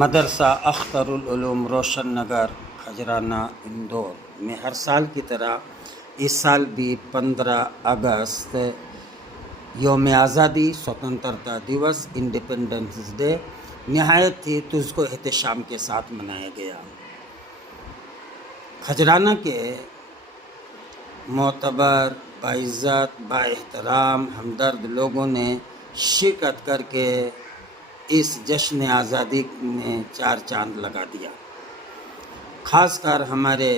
مدرسہ اختر العلوم روشن نگر کھجرانہ اندور میں ہر سال کی طرح اس سال بھی 15 اگست یوم آزادی سوتنترتا دیوس انڈیپینڈنس ڈے نہایت ہی تجھ کو احتشام کے ساتھ منایا گیا۔ کھجرانہ کے معتبر باعزت با احترام ہمدرد لوگوں نے شرکت کر کے اس جشن آزادی میں چار چاند لگا دیا۔ خاص کر ہمارے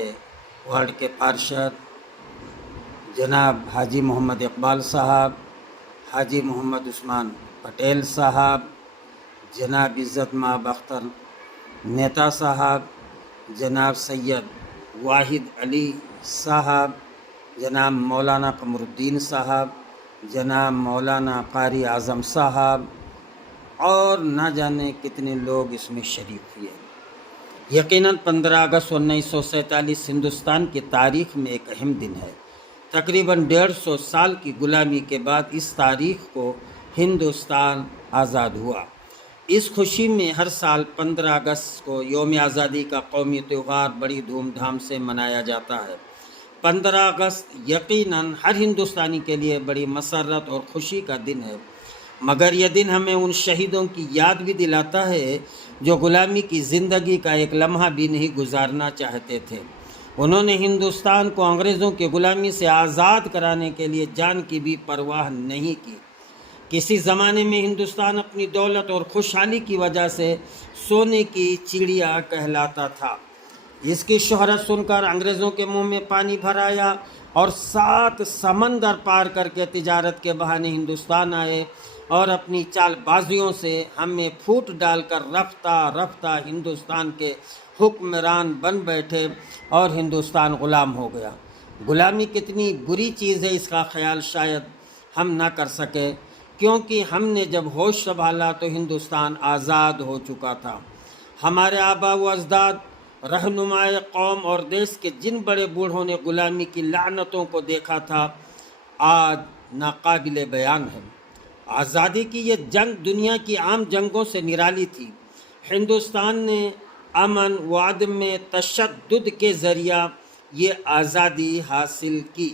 وارڈ کے پارشد جناب حاجی محمد اقبال صاحب، حاجی محمد عثمان پٹیل صاحب، جناب عزت مآب اختر نیتا صاحب، جناب سید واحد علی صاحب، جناب مولانا قمر الدین صاحب، جناب مولانا قاری اعظم صاحب اور نہ جانے کتنے لوگ اس میں شریک ہوئے۔ یقیناً 15 اگست 1947 ہندوستان کی تاریخ میں ایک اہم دن ہے۔ تقریباً 150 سال کی غلامی کے بعد اس تاریخ کو ہندوستان آزاد ہوا۔ اس خوشی میں ہر سال 15 اگست کو یوم آزادی کا قومی تہوار بڑی دھوم دھام سے منایا جاتا ہے۔ 15 اگست یقیناً ہر ہندوستانی کے لیے بڑی مسرت اور خوشی کا دن ہے، مگر یہ دن ہمیں ان شہیدوں کی یاد بھی دلاتا ہے جو غلامی کی زندگی کا ایک لمحہ بھی نہیں گزارنا چاہتے تھے۔ انہوں نے ہندوستان کو انگریزوں کی غلامی سے آزاد کرانے کے لیے جان کی بھی پرواہ نہیں کی۔ کسی زمانے میں ہندوستان اپنی دولت اور خوشحالی کی وجہ سے سونے کی چڑیا کہلاتا تھا۔ اس کی شہرت سن کر انگریزوں کے منہ میں پانی بھر آیا اور 7 سمندر پار کر کے تجارت کے بہانے ہندوستان آئے اور اپنی چال بازیوں سے ہمیں پھوٹ ڈال کر رفتہ رفتہ ہندوستان کے حکمران بن بیٹھے اور ہندوستان غلام ہو گیا۔ غلامی کتنی بری چیز ہے اس کا خیال شاید ہم نہ کر سکے، کیونکہ ہم نے جب ہوش سنبھالا تو ہندوستان آزاد ہو چکا تھا۔ ہمارے آبا و اجداد رہنمائے قوم اور دیش کے جن بڑے بوڑھوں نے غلامی کی لعنتوں کو دیکھا تھا آج ناقابل بیان ہے۔ آزادی کی یہ جنگ دنیا کی عام جنگوں سے نرالی تھی۔ ہندوستان نے امن و عدم تشدد کے ذریعہ یہ آزادی حاصل کی۔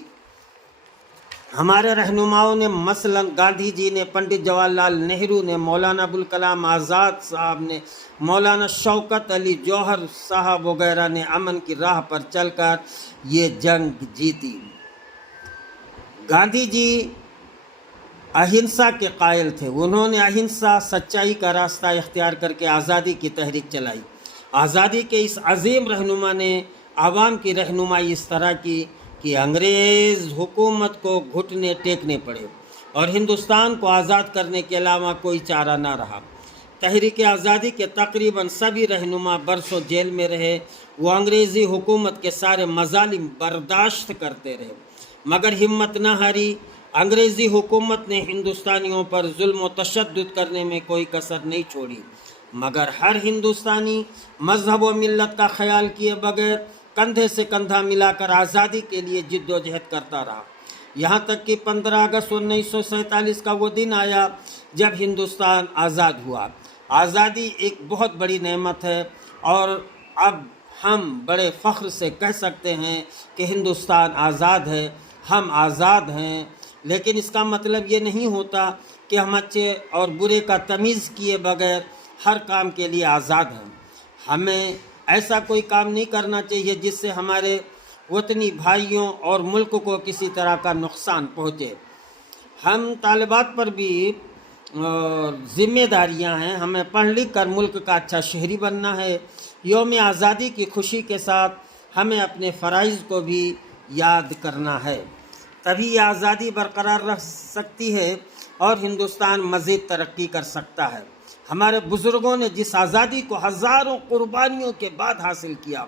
ہمارے رہنماؤں نے مثلاً گاندھی جی نے، پنڈت جواہر لال نہرو نے، مولانا ابوالکلام آزاد صاحب نے، مولانا شوکت علی جوہر صاحب وغیرہ نے امن کی راہ پر چل کر یہ جنگ جیتی۔ گاندھی جی اہنسا کے قائل تھے۔ انہوں نے اہنسا سچائی کا راستہ اختیار کر کے آزادی کی تحریک چلائی۔ آزادی کے اس عظیم رہنما نے عوام کی رہنمائی اس طرح کی کہ انگریز حکومت کو گھٹنے ٹیکنے پڑے اور ہندوستان کو آزاد کرنے کے علاوہ کوئی چارہ نہ رہا۔ تحریک آزادی کے تقریباً سبھی رہنما برسوں جیل میں رہے۔ وہ انگریزی حکومت کے سارے مظالم برداشت کرتے رہے، مگر ہمت نہ ہاری۔ انگریزی حکومت نے ہندوستانیوں پر ظلم و تشدد کرنے میں کوئی کسر نہیں چھوڑی، مگر ہر ہندوستانی مذہب و ملت کا خیال کیے بغیر کندھے سے کندھا ملا کر آزادی کے لیے جد و جہد کرتا رہا، یہاں تک کہ 15 اگست 1947 کا وہ دن آیا جب ہندوستان آزاد ہوا۔ آزادی ایک بہت بڑی نعمت ہے اور اب ہم بڑے فخر سے کہہ سکتے ہیں کہ ہندوستان آزاد ہے، ہم آزاد ہیں، لیکن اس کا مطلب یہ نہیں ہوتا کہ ہم اچھے اور برے کا تمیز کیے بغیر ہر کام کے لیے آزاد ہیں۔ ہمیں ایسا کوئی کام نہیں کرنا چاہیے جس سے ہمارے وطنی بھائیوں اور ملک کو کسی طرح کا نقصان پہنچے۔ ہم طالبات پر بھی ذمہ داریاں ہیں، ہمیں پڑھ لکھ کر ملک کا اچھا شہری بننا ہے۔ یوم آزادی کی خوشی کے ساتھ ہمیں اپنے فرائض کو بھی یاد کرنا ہے، تبھی یہ آزادی برقرار رہ سکتی ہے اور ہندوستان مزید ترقی کر سکتا ہے۔ ہمارے بزرگوں نے جس آزادی کو ہزاروں قربانیوں کے بعد حاصل کیا،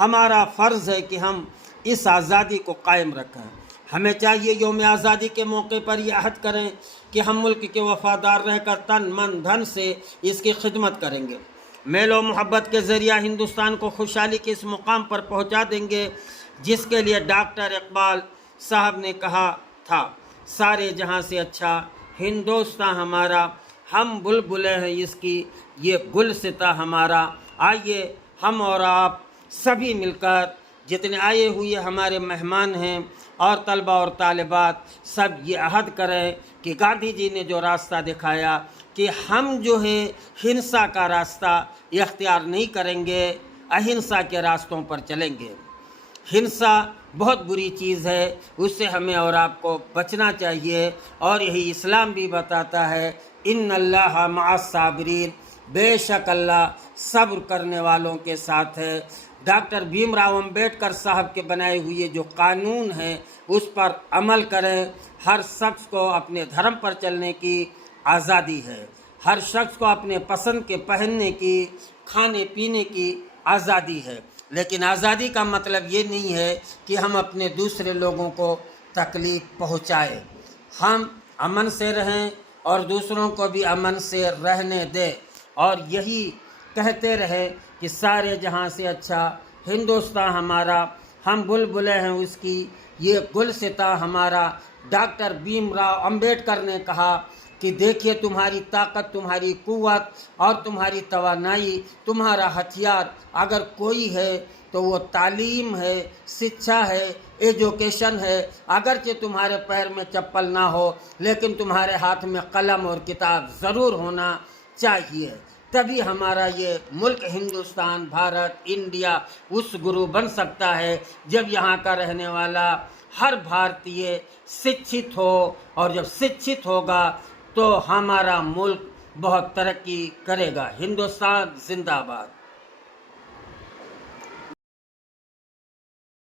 ہمارا فرض ہے کہ ہم اس آزادی کو قائم رکھیں۔ ہمیں چاہیے یوم آزادی کے موقع پر یہ عہد کریں کہ ہم ملک کے وفادار رہ کر تن من دھن سے اس کی خدمت کریں گے، میل و محبت کے ذریعہ ہندوستان کو خوشحالی کے اس مقام پر پہنچا دیں گے جس کے لیے ڈاکٹر اقبال صاحب نے کہا تھا، سارے جہاں سے اچھا ہندوستان ہمارا، ہم بلبلیں ہیں اس کی، یہ گلستاں ہمارا۔ آئیے ہم اور آپ سبھی مل کر، جتنے آئے ہوئے ہمارے مہمان ہیں اور طلبہ اور طالبات، سب یہ عہد کریں کہ گاندھی جی نے جو راستہ دکھایا کہ ہم جو ہے ہنسا کا راستہ اختیار نہیں کریں گے، اہنسا کے راستوں پر چلیں گے۔ ہنسا بہت بری چیز ہے، اس سے ہمیں اور آپ کو بچنا چاہیے، اور یہی اسلام بھی بتاتا ہے ان اللہ مع الصابرین، بے شک اللہ صبر کرنے والوں کے ساتھ ہے۔ ڈاکٹر بھیم راؤ امبیڈکر صاحب کے بنائے ہوئے جو قانون ہیں اس پر عمل کریں۔ ہر شخص کو اپنے دھرم پر چلنے کی آزادی ہے، ہر شخص کو اپنے پسند کے پہننے کی، کھانے پینے کی آزادی ہے، لیکن آزادی کا مطلب یہ نہیں ہے کہ ہم اپنے دوسرے لوگوں کو تکلیف پہنچائیں۔ ہم امن سے رہیں اور دوسروں کو بھی امن سے رہنے دیں، اور یہی کہتے رہے کہ سارے جہاں سے اچھا ہندوستان ہمارا، ہم بلبلیں ہیں اس کی، یہ گلستاں ہمارا۔ ڈاکٹر بھیم راؤ امبیڈکر نے کہا کہ دیکھیے تمہاری طاقت، تمہاری قوت اور تمہاری توانائی، تمہارا ہتھیار اگر کوئی ہے تو وہ تعلیم ہے، شکشا ہے، ایجوکیشن ہے۔ اگرچہ تمہارے پیر میں چپل نہ ہو لیکن تمہارے ہاتھ میں قلم اور کتاب ضرور ہونا چاہیے، تبھی ہمارا یہ ملک ہندوستان، بھارت، انڈیا اس گرو بن سکتا ہے جب یہاں کا رہنے والا ہر بھارتیہ شکشت ہو، اور جب شکشت ہوگا تو ہمارا ملک بہت ترقی کرے گا۔ ہندوستان زندہ باد۔